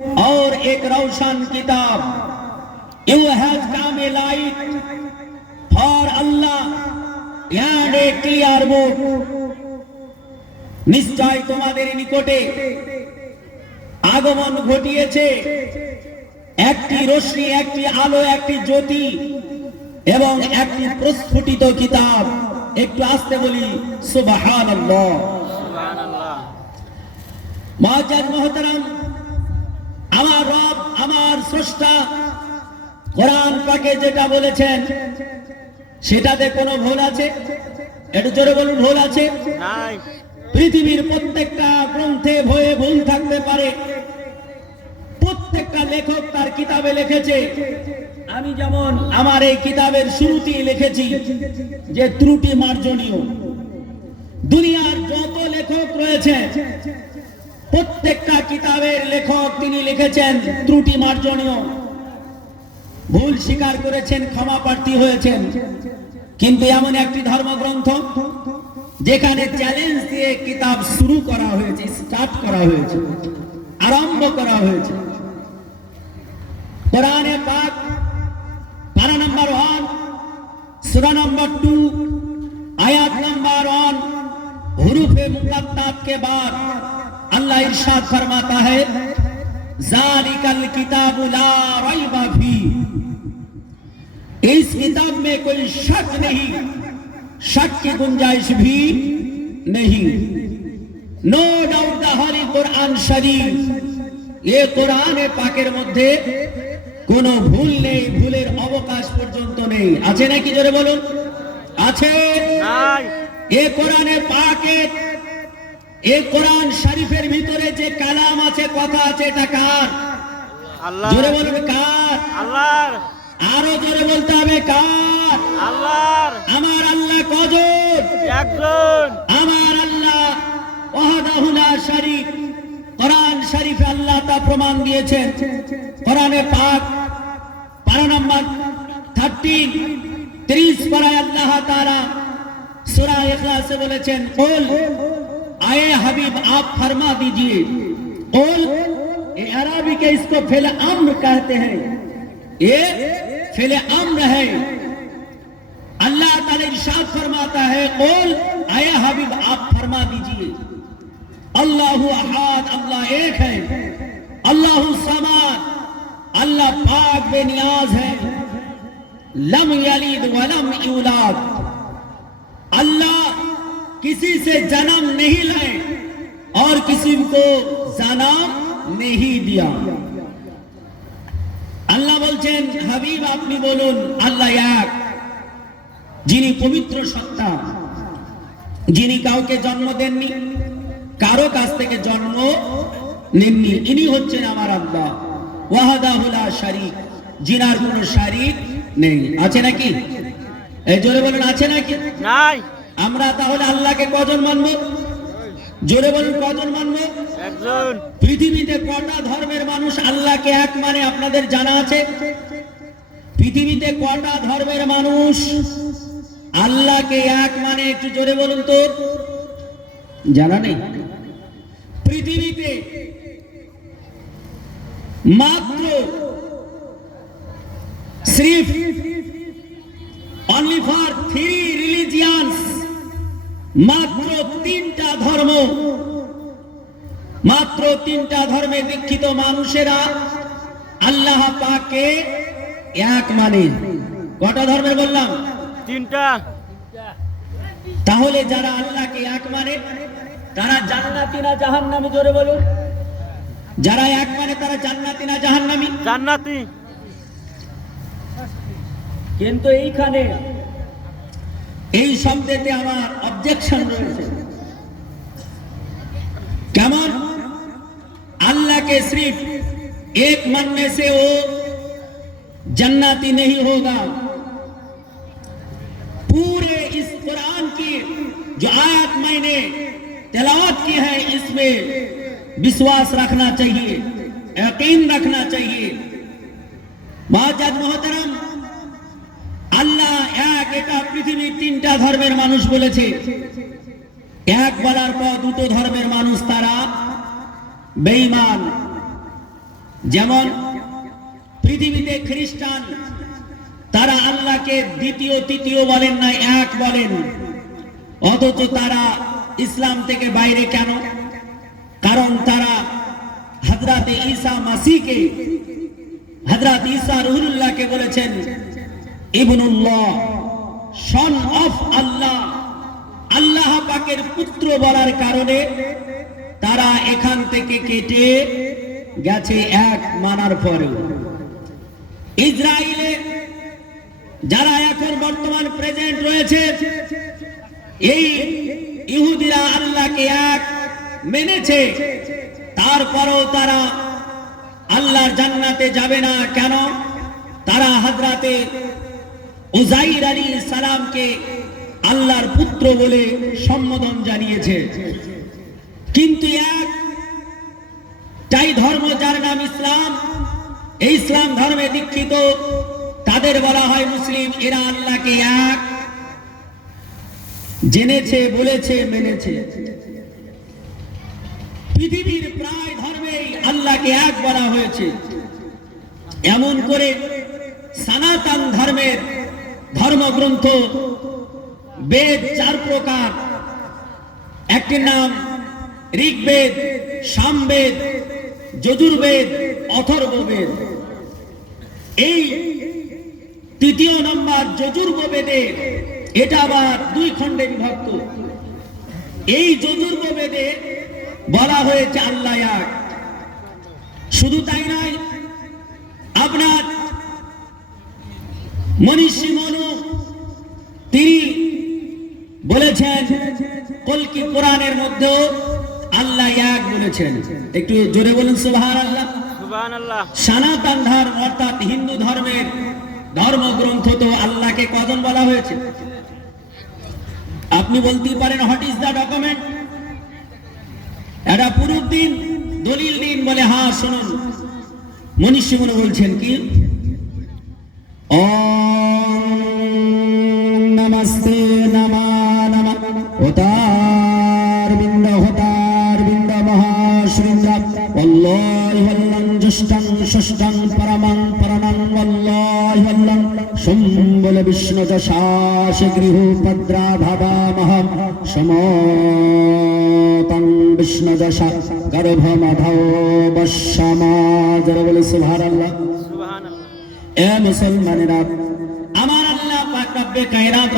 और एक रोशन किताब। You have come a light for Allah and a clear book. নিশ্চয় তোমাদের নিকটে আগমন ঘটিয়েছে একটি রশ্মি, একটি আলো, একটি জ্যোতি এবং একটি প্রস্ফুটিত কিতাব। একটু আস্তে বলি সুবহানাল্লাহ। সুবহানাল্লাহ। মুআজ্জাজ মুহতারাম, আমার রব, আমার স্রষ্টা কোরআন পাকে যেটা বলেছেন সেটাতে কোনো ভুল আছে? একটু জোরে বলুন, ভুল আছে? নাই। পৃথিবীর প্রত্যেকটা গ্রন্থে ভয়ে ভুল থাকতে পারে, প্রত্যেকটা লেখক তার কিতাবে লিখেছে। আমি যেমন আমার এই কিতাবের শুরুতেই লিখেছি যে ত্রুটি মার্জনীয়। দুনিয়ার যত লেখক রয়েছে প্রত্যেকটা কিতাবের লেখক তিনি লিখেছেন ত্রুটি মার্জনীয়, ভুল স্বীকার করেছেন, ক্ষমা প্রার্থী হয়েছেন। কিন্তু এমন একটি ধর্মগ্রন্থ যেখানে চ্যালেঞ্জ দিয়ে কিতাব শুরু করা হয়েছে, স্টার্ট করা হয়েছে, আরম্ভ করা হয়েছে। কোরআনে পাক পারা নাম্বার 1, সূরা নাম্বার 2, आयत नंबर 1, हुरूफे मुक़त्तात के बाद अल्लाह इरशाद फरमाता है ज़ालिकल किताबु ला रैब फी। इस किताब में कोई शक नहीं, शक की गुंजाइश भी नहीं। No doubt the holy Quran Sharif, ये कुरान पाकेर मध्य কোনো ভুল নেই, ভুলের অবকাশ পর্যন্ত নেই। আছে নাকি জোরে বলুন? আছে নাই। এই কোরআনে পাকে, এই কোরআন শরীফের ভিতরে যে কালাম আছে, কথা আছে, এটা কার? আল্লাহ। জোরে বলুন, কার? আল্লাহর। আরো জোরে বলতে হবে, কার? আল্লাহর। আমার আল্লাহ কজন? একজন। আমার আল্লাহ ওয়াহদাহু লা শারীক। কোরআন শরীফে আল্লাহ তা প্রমাণ দিয়েছেন। কোরআনে পাক পারা নাম্বার 13, 30 পারায় আল্লাহ তাআলা সূরা ইখলাসে বলেছেন কুল आए हबीब आप फरमा दीजिए। कुल, ये अरबी के इसको फेले अम्र कहते हैं, ये फेले अम्र है। अल्लाह ताला इरशाद फरमाता है कुल आए हबीब आप फरमा दीजिए अल्लाहु अहद, अल्लाह एक है, अल्लाहु समाद, अल्लाह पाक बेनियाज है, लम यलिद वलम यूलाद, अल्लाह किसी से जन्म नहीं लाए और किसी को जन्म नहीं दिया। अल्लाह बोलছেন হাবিব আপনি বলুন আল্লাহ এক, যিনি পবিত্র সত্তা, যিনি কাউকে জন্ম দেননি, কারো কাছ থেকে জন্ম নেননি। ইনি হচ্ছেন আমার আল্লাহ ওয়াহদাহু লা শারীক, যিনার কোনো শরীক নেই। আছে নাকি? এই জোরে বলুন, আছে নাকি? নাই। আমরা তাহলে আল্লাহকে কজন মানব? জোরে বলুন, কজন মানব? একজন। পৃথিবীতে কটা ধর্মের মানুষ আল্লাহকে এক মানে আপনাদের জানা আছে? পৃথিবীতে কটা ধর্মের মানুষ আল্লাহকে এক মানে? একটু জোরে বলুন তো, জানা নেই? পৃথিবীতে মাত্র সির্ফ only for 3 religions, মাত্র 3টা ধর্ম, মাত্র 3টা ধর্মে দীক্ষিত মানুষেরা আল্লাহ পাককে এক মানে। কটা ধর্মের বললাম? 3টা। তাহলে যারা আল্লাহকে এক মানে তারা জান্নাতি না জাহান্নামী? জোরে বলুন। যারা এক মানে তারা জান্নাতি না জাহান্নামী? জান্নাতি। কিন্তু এইখানে এই শব্দেতে আমার অবজেকশন রয়েছে। কেমন? अल्लाह के सिर्फ एक मानने से वो जन्नती नहीं होगा। पूरे इस कुरान की जो आयत मैंने तिलावत की है इसमें विश्वास रखना चाहिए, यकीन रखना चाहिए। मुआज्जज मोहतरम, আল্লাহ এক, এটা পৃথিবীর 3টা ধর্মের মানুষ বলেছে। এক বলার পর 2টো ধর্মের মানুষ তারা বেঈমান। যেমন পৃথিবীতে খ্রিস্টান, তারা আল্লাহকে দ্বিতীয় তৃতীয় বলেন না, এক বলেন। অথচ তারা ইসলাম থেকে বাইরে কেন? কারণ তারা হযরত ঈসা মাসিহকে, হযরত ঈসা রুহুল্লাহকে বলেছেন ইবনুল্লাহ, সন অফ আল্লাহ, আল্লাহ পাকের পুত্র বলার কারণে তারা এখান থেকে কেটে গেছে এক মানার পরেও। ইসরায়েলে যারা এখন বর্তমান প্রেজেন্ট রয়েছে, এই ইহুদিরা আল্লাহকে এক মেনেছে, তারপরেও তারা আল্লাহর জান্নাতে যাবে না। কেন? তারা হযরতে উযাইর আলাইহিস সালামকে আল্লাহর পুত্র বলে সম্বোধন জানিয়েছে। কিন্তু একটাই ধর্ম যার নাম ইসলাম, এই ইসলাম ধর্মে দীক্ষিত তাদের বলা হয় মুসলিম। এরা আল্লাহকে এক জেনেছে, বলেছে, মেনেছে। পৃথিবীর প্রায় ধর্মেই আল্লাহকে এক বলা হয়েছে। এমন করে সনাতন ধর্মের ধর্মগ্রন্থ বেদ 4 প্রকার। একটির নাম ঋগ্বেদ, সামবেদ, যজুর্বেদ, অথর্ববেদ। এই তৃতীয় নম্বর যজুর্বেদে, এটা আবার 2 খণ্ডে বিভক্ত। এই যজুর্বেদে বলা হয়েছে আল্লাহ এক। শুধু তাই নয়, আপনার মনীষী মনু তিনি বলেছেন, কলকি পুরাণের মধ্যেও আল্লাহ এক বলেছেন। একটু জোরে বলুন সুবহানাল্লাহ। সুবহানাল্লাহ। সনাতন ধর্ম অর্থাৎ হিন্দু ধর্মের ধর্মগ্রন্থ তো আল্লাহকে কজন বলা হয়েছে? আপনি বলতেই পারেন হোয়াট ইজ দ্য ডকুমেন্ট? এটা প্রুফ দিন, দলিল দিন। বলে হ্যাঁ শুনুন, মনীষী মনে বলছেন কি, ওম নমস্তে নমা নমঃ হোতার বিন্দ মহাশৃঙ্গ ওয়াল্লাহি ওয়াল্লাম জষ্টং ষষ্ঠং পরমং পরমং ওয়াল্লাহি ওয়াল্লাম সম্বল বিষ্ণু যশাস গৃহ পদ্রা ভাবামহম সমতং বিষ্ণু যশা গর্ভ মাধব বশ্যমাজ। বলে সুবহানাল্লাহ। সুবহানাল্লাহ। এ মুসলমানেরা, আমার আল্লাহ পাক রব্বে কায়নাত